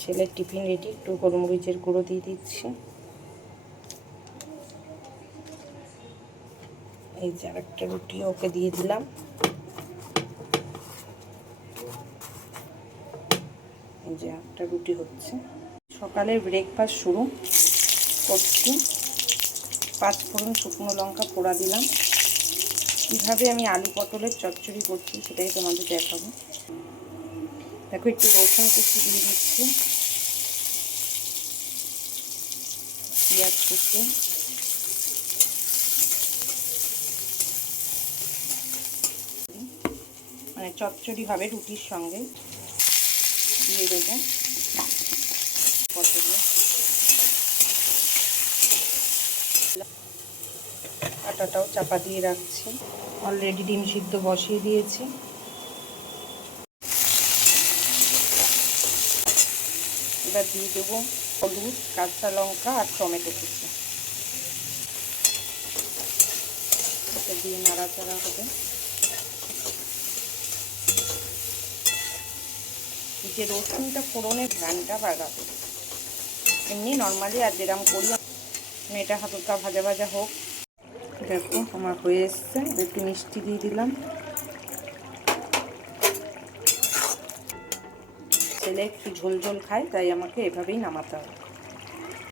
ছেলের tiffin ready, একটু গোলমরিচের গুঁড়ো দিয়ে দিচ্ছি। এই যে আরেকটা রুটি ওকে দিয়ে দিলাম। এই যে একটা রুটি হচ্ছে। সকালের ব্রেকফাস্ট শুরু করছি। 5 ফোড়ন শুকনো লঙ্কা পোড়া দিলাম। কীভাবে আমি আলু পটলের চচ্চড়ি করছি সেটাই তোমাদের দেখাবো। দেখো, একটু রসুন কুচি দিয়ে দিচ্ছি, পেঁয়াজ কুচি, মানে চচ্চড়ি হবে রুটির সঙ্গে। দিয়ে দেবো পটল, আটাটাও চাপা দিয়ে রাখছি। অলরেডি ডিম সিদ্ধ বসিয়ে দিয়েছি। এবার দিয়ে দেবো হলুদ, কাঁচা লঙ্কা আর টমেটো কুচি। এটা দিয়ে নাড়াচাড়া হবে। এই যে রসুনটা ফোড়নের ঘ্রাণটা বাড়াবে। এমনি নর্মালি আর যেরকম করি এটা হালকা ভাজা ভাজা হোক। দেখো আমার হয়ে এসছে। একটু মিষ্টি দিয়ে দিলাম। ছেলে একটু ঝোল ঝোল খায়, তাই আমাকে এভাবেই নামাতে হবে।